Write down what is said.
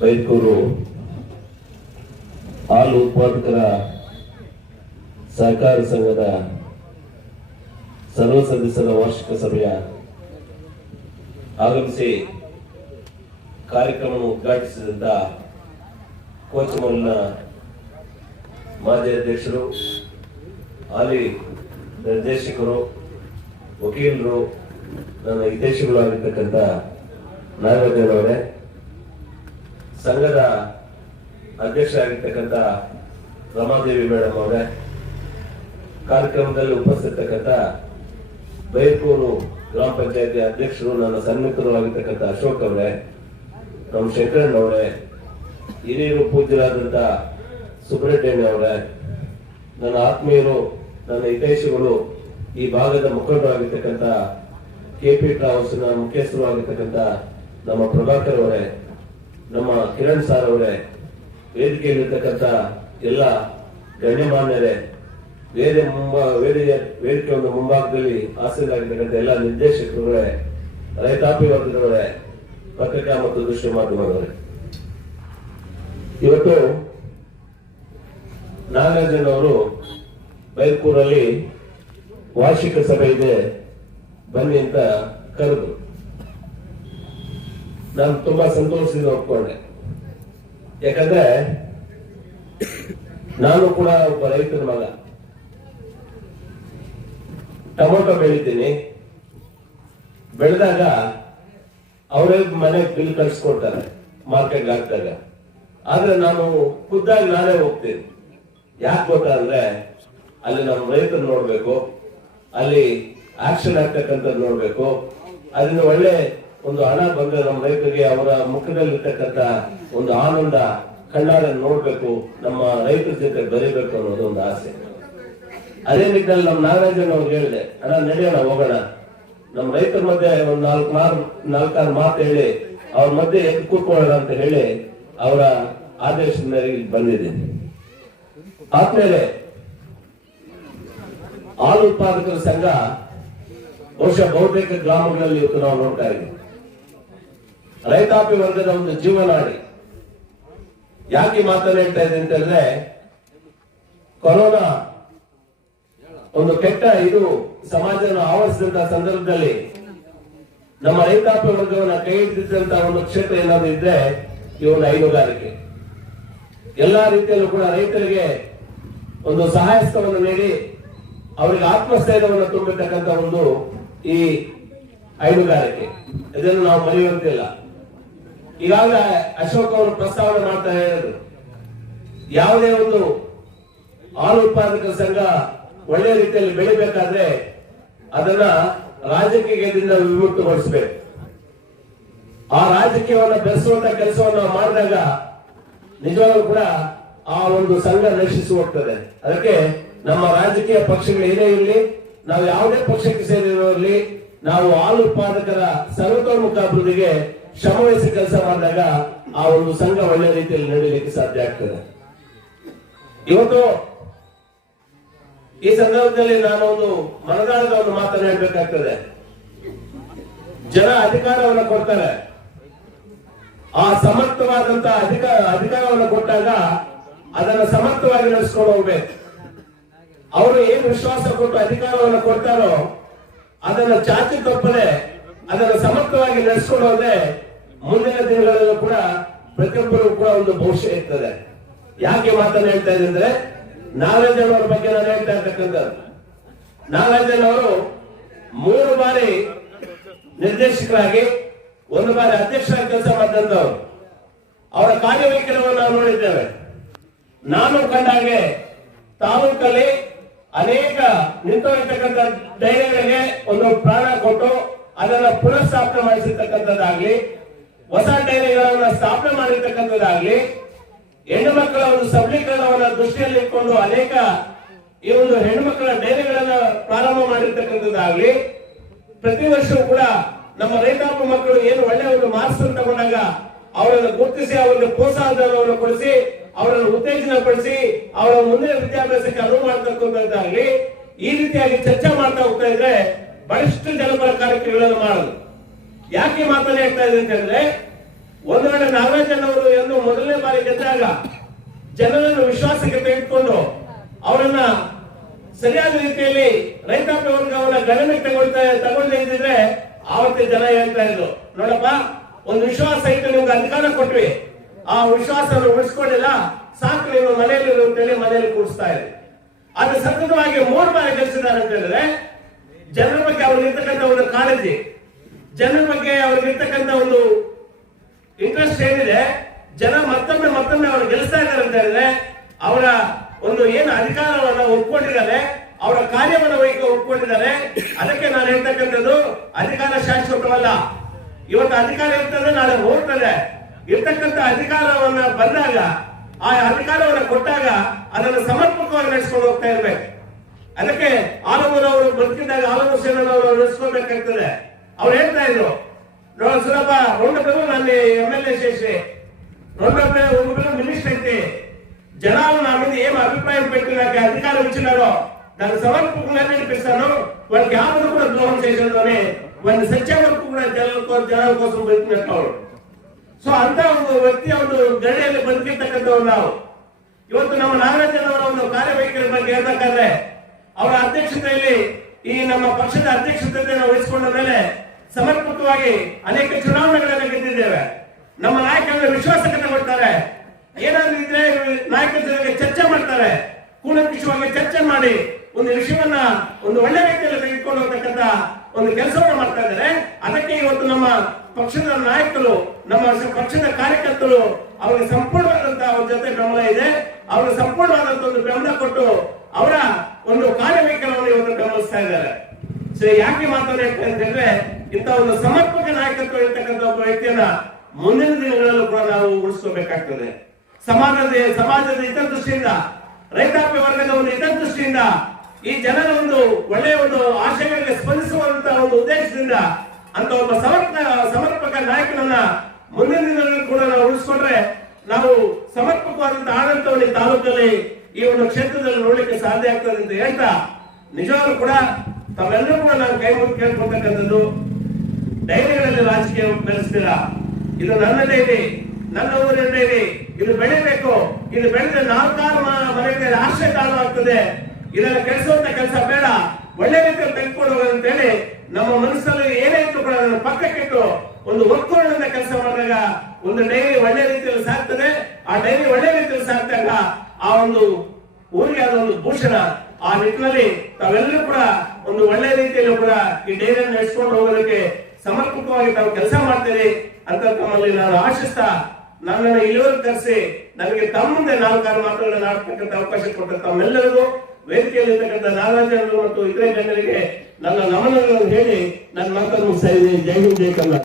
ಬೈರ್ಕೂರು ಹಾಲು ಉತ್ಪಾದಕರ ಸಹಕಾರ ಸಂಘದ ಸರ್ವ ಸದಸ್ಯರ ವಾರ್ಷಿಕ ಸಭೆಯ ಆಗಮಿಸಿ ಕಾರ್ಯಕ್ರಮವನ್ನು ಉದ್ಘಾಟಿಸಿದಂತ ಕೋಚಮಲ್ನ ಮಾಜಿ ಅಧ್ಯಕ್ಷರು, ಹಾಲಿ ನಿರ್ದೇಶಕರು, ವಕೀಲರು, ನನ್ನ ಹಿತೇಶಿಗಳಾಗಿರ್ತಕ್ಕಂಥ ನಾಗರಾಜನವರೇ ಸಂಘದ ಅಧ್ಯಕ್ಷರಾಗಿರ್ತಕ್ಕಂಥ ರಮಾದೇವಿ ಮೇಡಮ್ ಅವರೇ, ಕಾರ್ಯಕ್ರಮದಲ್ಲಿ ಉಪಸ್ಥಿತಕ್ಕಂಥ ಬೈರ್ಕೂರು ಗ್ರಾಮ ಪಂಚಾಯತಿ ಅಧ್ಯಕ್ಷರು, ನನ್ನ ಸನ್ಮಿತರು ಆಗಿರ್ತಕ್ಕಂಥ ಅಶೋಕ್ ಅವರೇ, ನಮ್ಮ ಶಂಕರಣ್ಣ ಅವರೇ, ಹಿರಿಯರು ಪೂಜ್ಯರಾದಂಥ ಸುಬ್ರಹ್ಮಣ್ಯ ಅವರೇ, ನನ್ನ ಆತ್ಮೀಯರು, ನನ್ನ ಹಿತೈಷಿಗಳು, ಈ ಭಾಗದ ಮುಖಂಡರಾಗಿರ್ತಕ್ಕಂಥ ಕೆ ಪಿ ಟ್ರಾವೆಲ್ಸ್ನ ಮುಖ್ಯಸ್ಥರು ಆಗಿರ್ತಕ್ಕಂಥ ನಮ್ಮ ಪ್ರಭಾಕರ್ ಅವರೇ ನಮ್ಮ ಕಿರಣ್ ಸಾರ್ ಅವರೇ, ವೇದಿಕೆಯಲ್ಲಿರ್ತಕ್ಕಂಥ ಎಲ್ಲ ಗಣ್ಯಮಾನ್ಯರೇ, ವೇದಿ ಮುಂಬ ವೇದಿಕೆ ವೇದಿಕೆ ಒಂದು ಮುಂಭಾಗದಲ್ಲಿ ಆಸೆಯಾಗಿರ್ತಕ್ಕಂಥ ಎಲ್ಲ ನಿರ್ದೇಶಕರುಗಳೇ, ರೈತಾಪಿ ವರ್ಗದವರೇ, ಪತ್ರಿಕಾ ಮತ್ತು ದೃಶ್ಯ ಮಾಧ್ಯಮದವರೇ. ಇವತ್ತು ನಾಗರಾಜನ್ ಅವರು ಬೈಕೂರಲ್ಲಿ ವಾರ್ಷಿಕ ಸಭೆ ಇದೆ, ಬನ್ನಿ ಅಂತ ಕರೆದು. ನಾನು ತುಂಬಾ ಸಂತೋಷದಿಂದ ಒಪ್ಕೊಂಡೆ. ಯಾಕಂದ್ರೆ ನಾನು ಕೂಡ ಒಬ್ಬ ರೈತರ ಮಗ. ಟೊಮೊಟೊ ಬೆಳಿತೀನಿ. ಬೆಳೆದಾಗ ಅವರೇ ಮನೆಗೆ ಬಿಲ್ ಕಳ್ಸಿಕೊಡ್ತಾರೆ, ಮಾರ್ಕೆಟ್ಗೆ ಹಾಕಿದಾಗ. ಆದ್ರೆ ನಾನು ಖುದ್ದಾಗಿ ನಾನೇ ಹೋಗ್ತೀನಿ. ಯಾಕೆ ಗೊತ್ತಾ ಅಂದ್ರೆ ಅಲ್ಲಿ ನಮ್ಮ ರೈತರು ನೋಡ್ಬೇಕು, ಅಲ್ಲಿ ಆಕ್ಷನ್ ಆಗ್ತಕ್ಕಂಥದ್ದು ನೋಡ್ಬೇಕು ಅಲ್ಲಿ ಒಳ್ಳೆ ಒಂದು ಹಣ ಬಂದ್ರೆ ನಮ್ಮ ರೈತರಿಗೆ ಅವರ ಮುಖದಲ್ಲಿರ್ತಕ್ಕಂಥ ಒಂದು ಆನಂದ, ಕಣ್ಣಾರ ನೋಡ್ಬೇಕು, ನಮ್ಮ ರೈತರ ಜೊತೆ ಬೆರಿಬೇಕು ಅನ್ನೋದು ಒಂದು ಆಸೆ. ಅದೇ ನಿಟ್ಟಿನಲ್ಲಿ ನಮ್ಮ ನಾಗರಾಜನ್ ಅವ್ರು ಹೇಳಿದೆ, ಅಣ್ಣ, ನಡೆಯೋಣ, ಹೋಗೋಣ. ನಮ್ಮ ರೈತರ ಮಧ್ಯೆ ಒಂದು ನಾಲ್ಕು ಮಾರು, ನಾಲ್ಕಾರು ಮಾತು ಹೇಳಿ, ಅವ್ರ ಮಧ್ಯೆ ಎದ್ದು ಕೂತ್ಕೊಳ್ಳೋಣ ಅಂತ ಹೇಳಿ ಅವರ ಆದೇಶದ ಬಂದಿದ್ದೀನಿ. ಆದ್ಮೇಲೆ ಹಾಲು ಉತ್ಪಾದಕರ ಸಂಘ ಬಹುಶಃ ಬಹುತೇಕ ಗ್ರಾಮಗಳಲ್ಲಿ ಇವತ್ತು ನಾವು ನೋಡ್ತಾ ಇದ್ದೀವಿ. ರೈತಾಪಿ ವರ್ಗದ ಒಂದು ಜೀವನಾಡಿ. ಯಾಕೆ ಮಾತನ್ನ ಹೇಳ್ತಾ ಇದೆ ಅಂತಂದ್ರೆ ಕೊರೋನಾ ಒಂದು ಕೆಟ್ಟ ಇದು ಸಮಾಜವನ್ನು ಆವರಿಸಿದಂತಹ ಸಂದರ್ಭದಲ್ಲಿ ನಮ್ಮ ರೈತಾಪಿ ವರ್ಗವನ್ನ ಕೈ ಹಿಡಿದಂತಹ ಒಂದು ಕ್ಷೇತ್ರ ಏನಾದ್ರು ಇದ್ರೆ ಈ ಹೈನುಗಾರಿಕೆ. ಎಲ್ಲಾ ರೀತಿಯಲ್ಲೂ ಕೂಡ ರೈತರಿಗೆ ಒಂದು ಸಹಾಯಸ್ಥವನ್ನು ನೀಡಿ ಅವರಿಗೆ ಆತ್ಮಸ್ಥೈರ್ಯವನ್ನು ತುಂಬತಕ್ಕಂತ ಒಂದು ಈ ಹೈನುಗಾರಿಕೆ. ಇದನ್ನು ನಾವು ಮರೆಯುವಂತಿಲ್ಲ. ಈಗಾಗಲೇ ಅಶೋಕ್ ಅವರು ಪ್ರಸ್ತಾವನೆ ಮಾಡ್ತಾ ಹೇಳಿದ್ರು ಯಾವುದೇ ಒಂದು ಹಾಲು ಉತ್ಪಾದಕ ಸಂಘ ಒಳ್ಳೆ ರೀತಿಯಲ್ಲಿ ಬೆಳಿಬೇಕಾದ್ರೆ ಅದನ್ನ ರಾಜಕೀಯದಿಂದ ವಿಮುಕ್ತಗೊಳಿಸಬೇಕು. ಆ ರಾಜಕೀಯವನ್ನು ಬೆರೆಸುವಂತ ಕೆಲಸವನ್ನು ಮಾಡಿದಾಗ ನಿಜವಾಗ್ಲೂ ಕೂಡ ಆ ಒಂದು ಸಂಘ ನಶಿಸಿ ಹೋಗ್ತದೆ. ಅದಕ್ಕೆ ನಮ್ಮ ರಾಜಕೀಯ ಪಕ್ಷಗಳು ಏನೇ ಇರಲಿ, ನಾವು ಯಾವುದೇ ಪಕ್ಷಕ್ಕೆ ಸೇರಿರೋರ್ಲಿ ನಾವು ಹಾಲು ಉತ್ಪಾದಕರ ಸರ್ವತೋಮುಖ ಅಭಿವೃದ್ಧಿಗೆ ಶ್ರಮವಹಿಸಿ ಕೆಲಸ ಮಾಡಿದಾಗ ಆ ಒಂದು ಸಂಘ ಒಳ್ಳೆ ರೀತಿಯಲ್ಲಿ ನಡೀಲಿಕ್ಕೆ ಸಾಧ್ಯ ಆಗ್ತದೆ. ಇವತ್ತು ಈ ಸಂದರ್ಭದಲ್ಲಿ ನಾನು ಒಂದು ಮನದಾಳದ ಒಂದು ಮಾತನ್ನು ಹೇಳ್ಬೇಕಾಗ್ತದೆ. ಜನ ಅಧಿಕಾರವನ್ನು ಕೊಡ್ತಾರೆ. ಆ ಸಮರ್ಥವಾದಂತ ಅಧಿಕಾರ ಅಧಿಕಾರವನ್ನು ಕೊಟ್ಟಾಗ ಅದನ್ನು ಸಮರ್ಥವಾಗಿ ನಡೆಸ್ಕೊಂಡು ಹೋಗ್ಬೇಕು. ಅವರು ಏನು ವಿಶ್ವಾಸ ಕೊಟ್ಟು ಅಧಿಕಾರವನ್ನು ಕೊಡ್ತಾರೋ ಅದನ್ನು ಚಾಚಿ ತಪ್ಪದೆ ಅದನ್ನು ಸಮರ್ಥವಾಗಿ ನಡೆಸ್ಕೊಂಡು ಹೋದ್ರೆ ಮುಂದಿನ ದಿನಗಳಲ್ಲೂ ಕೂಡ ಪ್ರತಿಯೊಬ್ಬರಿಗೂ ಕೂಡ ಒಂದು ಭವಿಷ್ಯ ಇರ್ತದೆ. ಯಾಕೆ ಮಾತನ್ನು ಹೇಳ್ತಾ ಇದ್ದೀನಿ ಅಂದ್ರೆ ಅವರ ಬಗ್ಗೆ ನಾನು ಹೇಳ್ತಾ ಇರ್ತಕ್ಕಂಥದ್ದು. ನಾಗರಾಜನ್ ಅವರು ಮೂರು ಬಾರಿ ನಿರ್ದೇಶಕರಾಗಿ, ಒಂದು ಬಾರಿ ಅಧ್ಯಕ್ಷರಾಗಿ ಕೆಲಸ ಮಾಡಿದಂತವ್ರು ಅವರ ಕಾರ್ಯವೈಖರಿಯನ್ನು ನಾವು ನೋಡಿದ್ದೇವೆ. ನಾನು ಕಂಡ ಹಾಗೆ ತಾಲೂಕಲ್ಲಿ ಅನೇಕ ನಿಂತೋಗಿರ್ತಕ್ಕಂಥ ಧೈರ್ಯಗಳಿಗೆ ಒಂದು ಪ್ರಾಣ ಕೊಟ್ಟು ಅದನ್ನ ಪುನಃಸ್ಥಾಪನೆ ಮಾಡಿಸಿರ್ತಕ್ಕಂಥದ್ದಾಗ್ಲಿ ಹೊಸ ಡೈರಿಗಳನ್ನ ಸ್ಥಾಪನೆ ಮಾಡಿರ್ತಕ್ಕಂಥದ್ದಾಗ್ಲಿ, ಹೆಣ್ಣು ಮಕ್ಕಳ ಒಂದು ಸಬಲೀಕರಣವನ್ನ ದೃಷ್ಟಿಯಲ್ಲಿ ಇಟ್ಕೊಂಡು ಅನೇಕ ಈ ಒಂದು ಹೆಣ್ಣು ಮಕ್ಕಳ ಡೈರಿಗಳನ್ನ ಪ್ರಾರಂಭ ಮಾಡಿರ್ತಕ್ಕಂಥದ್ದಾಗ್ಲಿ, ಪ್ರತಿ ವರ್ಷವೂ ಕೂಡ ನಮ್ಮ ರೈತಾಪಿ ಮಕ್ಕಳು ಏನು ಒಳ್ಳೆಯ ಒಂದು ಮಾರ್ಕ್ಸ್ ತಗೊಂಡಾಗ ಅವರನ್ನು ಗುರುತಿಸಿ, ಅವರಿಗೆ ಪ್ರೋತ್ಸಾಹಧನವನ್ನು ಕೊಡಿಸಿ, ಅವರನ್ನು ಉತ್ತೇಜನ ಪಡಿಸಿ ಅವರ ಮುಂದಿನ ವಿದ್ಯಾಭ್ಯಾಸಕ್ಕೆ ಅನುವು ಮಾಡತಕ್ಕಂಥದ್ದಾಗ್ಲಿ, ಈ ರೀತಿಯಾಗಿ ಚರ್ಚೆ ಮಾಡ್ತಾ ಹೋಗ್ತಾ ಇದ್ರೆ ಬಹಳಷ್ಟು ಜನಪರ ಕಾರ್ಯಕ್ರಮಗಳನ್ನು ಮಾಡೋದು. ಯಾಕೆ ಮಾತನ್ನ ಹೇಳ್ತಾ ಇದೆ ಅಂತಂದ್ರೆ ಒಂದು ವೇಳೆ ನಾಗರಾಜನ್ ಅವರು ಎಂದು ಮೊದಲನೇ ಬಾರಿ ಗೆದ್ದಾಗ ಜನರನ್ನು ವಿಶ್ವಾಸಕ್ಕೆ ತೆಗೆದುಕೊಂಡು ಅವರನ್ನ ಸರಿಯಾದ ರೀತಿಯಲ್ಲಿ ರೈತಾಪಿ ವರ್ಗವನ್ನ ಗಣನೆಗೆ ತಗೊಳ್ತಾ ತಗೊಳ್ತಾ ಇದ್ದಿದ್ರೆ ಆವತ್ತೇ ಜನ ಹೇಳ್ತಾ ಇದ್ರು. ನೋಡಪ್ಪ, ಒಂದು ವಿಶ್ವಾಸ ಇಟ್ಟು ನಿಮ್ಗೆ ಅಧಿಕಾರ ಕೊಟ್ವಿ. ಆ ವಿಶ್ವಾಸವನ್ನು ಉಳಿಸ್ಕೊಂಡಿಲ್ಲ, ಸಾಕು ನೀವು ಮನೆಯಲ್ಲಿ ಅಂತೇಳಿ ಮನೆಯಲ್ಲಿ ಕೂಡಿಸ್ತಾ ಇದೆ ಅದು ಸತತವಾಗಿ ಮೂರು ಬಾರಿ ಗೆಲ್ಸಿದ್ದಾರೆ ಅಂತ ಹೇಳಿದ್ರೆ ಜನರ ಬಗ್ಗೆ ಅವ್ರಿಗಿರ್ತಕ್ಕಂಥ ಒಂದು ಕಾಳಜಿ. ಜನರ ಬಗ್ಗೆ ಅವ್ರಿಗಿರ್ತಕ್ಕಂಥ ಒಂದು ಇಂಟ್ರೆಸ್ಟ್ ಏನಿದೆ, ಜನ ಮತ್ತೊಮ್ಮೆ ಮತ್ತೊಮ್ಮೆ ಅವರು ಗೆಲ್ಲಿಸ್ತಾ ಇದ್ದಾರೆ ಅಂತ ಹೇಳಿದ್ರೆ, ಅವರ ಒಂದು ಏನು ಅಧಿಕಾರವನ್ನ ಒಪ್ಕೊಂಡಿದ್ದಾರೆ, ಅವರ ಕಾರ್ಯವನ್ನು ವಹಿಕ ಒಪ್ಕೊಂಡಿದ್ದಾರೆ. ಅದಕ್ಕೆ ನಾನು ಹೇಳ್ತಕ್ಕಂಥದ್ದು, ಅಧಿಕಾರ ಶಾಶ್ವತವಲ್ಲ. ಇವತ್ತು ಅಧಿಕಾರ ಇರ್ತದೆ ನಾಳೆ ಹೋಗ್ತದೆ. ಇರ್ತಕ್ಕಂಥ ಅಧಿಕಾರವನ್ನ ಬಂದಾಗ, ಆ ಅಧಿಕಾರವನ್ನ ಕೊಟ್ಟಾಗ ಅದನ್ನು ಸಮರ್ಪಕವಾಗಿ ನಡೆಸ್ಕೊಂಡು ಹೋಗ್ತಾ ಇರ್ಬೇಕು. ಅದಕ್ಕೆ ಆಲಮೂರು ಅವರು ಬದುಕಿದ್ದಾಗ ಆಲಮೂರು ಸೇನವರು ನಡೆಸ್ಕೋಬೇಕಾಗ್ತದೆ ಅವ್ರು ಹೇಳ್ತಾ ಇದ್ರು ನೋಡ ಸುಲಭ రెండు పేరు నన్ను ఎమ్మెల్యే చేసి రెండో పేరు ఒక పేరు మినిస్టర్ అయితే జనాలు నా మీద ఏం అభిప్రాయం పెట్టి నాకు అధికారం ఇచ్చినారో దాన్ని సమర్పకంగా నడిపిస్తాను వాళ్ళకి ఆపద కూడా ద్రోహం చేసేదని వాళ్ళని సత్య వరకు కూడా జనాల కో- జనాల కోసం బతికినట్లు ಅವರು. ಸೊ ಅಂತ ಒಂದು ವ್ಯಕ್ತಿ ಒಂದು ಗಡಿಯಲ್ಲಿ ಬದುಕಿರ್ತಕ್ಕಂಥವ್ರು ನಾವು ಇವತ್ತು ನಮ್ಮ ನಾಗರಾಜನವರ ಒಂದು ಕಾರ್ಯವೈಖರಿ ಬಗ್ಗೆ ಹೇಳ್ಬೇಕಾದ್ರೆ ಅವರ ಅಧ್ಯಕ್ಷತೆಯಲ್ಲಿ ಈ ನಮ್ಮ ಪಕ್ಷದ ಅಧ್ಯಕ್ಷತೆಯನ್ನು ವಹಿಸಿಕೊಂಡ ಮೇಲೆ ಸಮರ್ಪಕವಾಗಿ ಅನೇಕ ಚುನಾವಣೆಗಳನ್ನು ಗೆದ್ದಿದ್ದೇವೆ. ನಮ್ಮ ನಾಯಕರನ್ನು ವಿಶ್ವಾಸಕ್ಕೆ ಕೊಡ್ತಾರೆ ಏನಾದ್ರೂ ಇದ್ರೆ ನಾಯಕರ ಜೊತೆಗೆ ಚರ್ಚೆ ಮಾಡ್ತಾರೆ. ಕೂಲಂಕುಷವಾಗಿ ಚರ್ಚೆ ಮಾಡಿ ಒಂದು ವಿಷಯವನ್ನ ಒಂದು ಒಳ್ಳೆ ರೀತಿಯಲ್ಲಿ ತೆಗೆದುಕೊಂಡು ಹೋಗ್ತಕ್ಕಂತ ಒಂದು ಕೆಲಸವನ್ನು ಮಾಡ್ತಾ ಇದ್ದಾರೆ. ಅದಕ್ಕೆ ಇವತ್ತು ನಮ್ಮ ಪಕ್ಷದ ನಾಯಕರು, ನಮ್ಮ ಪಕ್ಷದ ಕಾರ್ಯಕರ್ತರು ಅವರಿಗೆ ಸಂಪೂರ್ಣವಾದಂತಹ ಅವ್ರ ಜೊತೆ ಬೆಂಬಲ ಇದೆ. ಅವರಿಗೆ ಸಂಪೂರ್ಣವಾದಂತಹ ಒಂದು ಬೆಂಬಲ ಕೊಟ್ಟು ಅವರ ಒಂದು ಕಾರ್ಯವೈಖರವನ್ನು ಇವತ್ತು ಗೌರವಿಸ್ತಾ ಇದ್ದಾರೆ. ಸೊ ಯಾಕೆ ಮಾತಾಡ್ಬೇಕು ಅಂತ ಹೇಳಿದ್ರೆ ಒಂದು ಸಮರ್ಪಕ ನಾಯಕತ್ವ ಇರ್ತಕ್ಕಂಥ ಒಬ್ಬ ವ್ಯಕ್ತಿಯನ್ನ ಮುಂದಿನ ದಿನಗಳಲ್ಲೂ ಕೂಡ ನಾವು ಉಳಿಸ್ಕೋಬೇಕಾಗ್ತದೆ. ಸಮಾಜದ ಸಮಾಜದ ದೃಷ್ಟಿಯಿಂದ ರೈತಾಪಿ ವರ್ಗದ ಒಂದು ಹಿತದೃಷ್ಟಿಯಿಂದ, ಈ ಜನರ ಒಂದು ಒಳ್ಳೆಯ ಒಂದು ಆಶಯಗಳಿಗೆ ಸ್ಪಂದಿಸುವಂತ ಒಂದು ಉದ್ದೇಶದಿಂದ ಅಂತ ಒಬ್ಬ ಸಮರ್ಪಕ ಸಮರ್ಪಕ ನಾಯಕನನ್ನ ಮುಂದಿನ ದಿನಗಳಲ್ಲಿ ಕೂಡ ನಾವು ಉಳಿಸ್ಕೊಂಡ್ರೆ ನಾವು ಸಮರ್ಪಕವಾದಂತಹ ಆಡಳಿತವನ್ನು ತಾಲೂಕಲ್ಲಿ ಈ ಒಂದು ಕ್ಷೇತ್ರದಲ್ಲಿ ನೋಡ್ಲಿಕ್ಕೆ ಸಾಧ್ಯ ಆಗ್ತದೆ ಅಂತ ಹೇಳ್ತಾ, ನಿಜವಾಗ್ಲೂ ಕೂಡ ತಾವೆಲ್ಲರೂ ಕೂಡ ನಾನು ಕೈ ಮುಗಿ ಕೇಳ್ಕೊತಕ್ಕಂಥದ್ದು ಡೈರಿಗಳಲ್ಲಿ ರಾಜಕೀಯ ಬೆಳೆಸ್ತೀರಾ? ಇದು ನನ್ನ ಡೈರಿ ನನ್ನ ಊರಿನ ಡೈರಿ ಇದು ಬೆಳಿಬೇಕು, ಇದು ಬೆಳೆದ್ರೆ ನಾಲ್ಕಾರು ಮನೆಗೆ ಆಶ್ರಯ ಕಾರಣ ಆಗ್ತದೆ. ಇದನ್ನ ಕೆಡಿಸುವಂತ ಕೆಲಸ ಬೇಡ, ಒಳ್ಳೆ ರೀತಿಯಲ್ಲಿ ತೆಗೆದುಕೊಂಡು ಹೋಗೋದು ಅಂತೇಳಿ ನಮ್ಮ ಮನಸ್ಸಲ್ಲಿ ಏನೇ ಇತ್ತು ಕೂಡ ಅದನ್ನು ಪಕ್ಕಕ್ಕಿಟ್ಟು ಒಂದು ಒಕ್ಕೂಟದಿಂದ ಕೆಲಸ ಮಾಡಿದಾಗ ಒಂದು ಡೈರಿ ಒಳ್ಳೆ ರೀತಿಯಲ್ಲಿ ಸಾಕ್ತದೆ, ಆ ಡೈರಿ ಒಳ್ಳೆ ರೀತಿಯಲ್ಲಿ ಸಾಕ್ದಾಗ ಆ ಒಂದು ಊರಿಗೆ ಒಂದು ಭೂಷಣ ಆ ನಿಟ್ಟಿನಲ್ಲಿ ತಾವೆಲ್ಲರೂ ಕೂಡ ಒಂದು ಒಳ್ಳೆ ರೀತಿಯಲ್ಲಿ ಕೂಡ ಈ ಡೈರಿಯನ್ನು ನಡೆಸಿಕೊಂಡು ಹೋಗೋದಕ್ಕೆ ಸಮರ್ಪಕವಾಗಿ ತಾವು ಕೆಲಸ ಮಾಡ್ತೀರಿ ಅಂತ ತಮ್ಮಲ್ಲಿ ನಾನು ಆಶಿಸ್ತಾ ನನ್ನನ್ನು ಇಲ್ಲಿವರೆಗೆ ತರಿಸಿ ನನಗೆ ತಮ್ಮದೇ ಮುಂದೆ ನಾಲ್ಕಾರು ಮಾತುಗಳನ್ನು ಆಡ್ತಕ್ಕಂಥ ಅವಕಾಶ ಕೊಟ್ಟ ತಮ್ಮೆಲ್ಲರಿಗೂ ವೇದಿಕೆಯಲ್ಲಿ ಇರ್ತಕ್ಕಂಥ ನಾಗರಾಜರು ಮತ್ತು ಇತರೆ ಜನರಿಗೆ ನನ್ನ ನಮನಗಳನ್ನು ಹೇಳಿ ನನ್ನ ಮಾತನ್ನು ಇದ್ದೀನಿ ಜೈ ಹಿಂದ್, ಜೈ ಕನ್ನಡ.